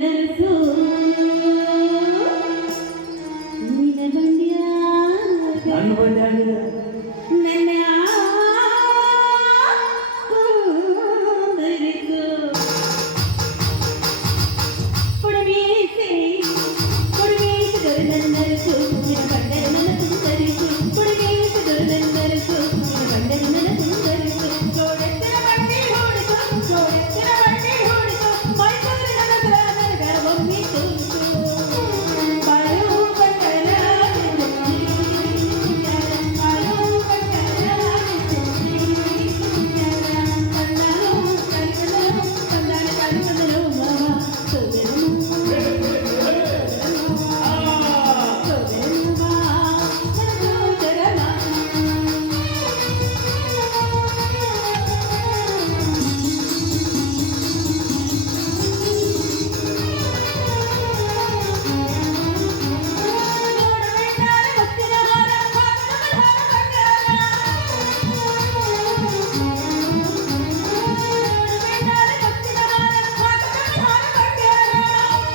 ನರಸು ನಿನ್ನ ಬಂಡ್ಯಾಗ ನನ್ನ ಬಂಡ್ಯಾಗ ನನ್ನ ಕುಂದರಿಸು ಕೊಡಬೇಸೆ ಕೊಡಬೇಸದೊರೆ ನನ್ನ ನರಸು ನಿನ್ನ ಬಂಡರ ನನ್ನ ಕುಂದರಿಸು ಕೊಡಬೇಸದೊರೆ ನನ್ನ ನರಸು ನಿನ್ನ ಬಂಡರ ನನ್ನ ಕುಂದರಿಸು ಜೋಡೆತ್ತಿನ ಬಂಡಿ ಹೊಡಿಸು ಜೋಡೆತ್ತಿನ ಬಂಡಿ ಹೊಡಿಸು ಮೈಸೂರಿನ ನಗರ ನನಗ ಒಮ್ಮೆ ತೋರಿಸು ಬಾಳು ಬಂಡರ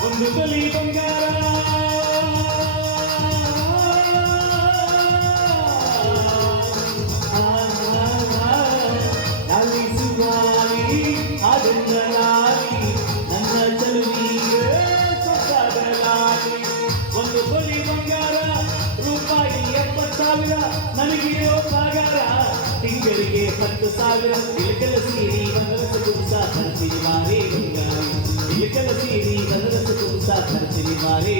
ಒಂದು ತೊಲಿ ಬಂಗಾರ ಸುಮಾರಿ ಅದನ್ನಲಾಗಿ ನನ್ನ ಚಲುವಿಗೆ ಸೊಕ್ಕಾಗಲಾಗಿ ಒಂದು ತೊಲಿ ಬಂಗಾರ ರೂಪಾಯಿ 70,000 ನನಗಿರೋ ಸಾಗರ ತಿಂಗಳಿಗೆ 10,000 ಇಳಕಲ ಸೀರಿ ಬಂಗಲಸ ಕುಂಸ ತರ್ತೀನಿ ಮಾರೇ ಬಂಗಾರ ಇಳಕಲ ಸೀರಿ ಬಂಗಲಸ ಕುಂಸ ತರ್ತೀನಿ ಮಾರೇ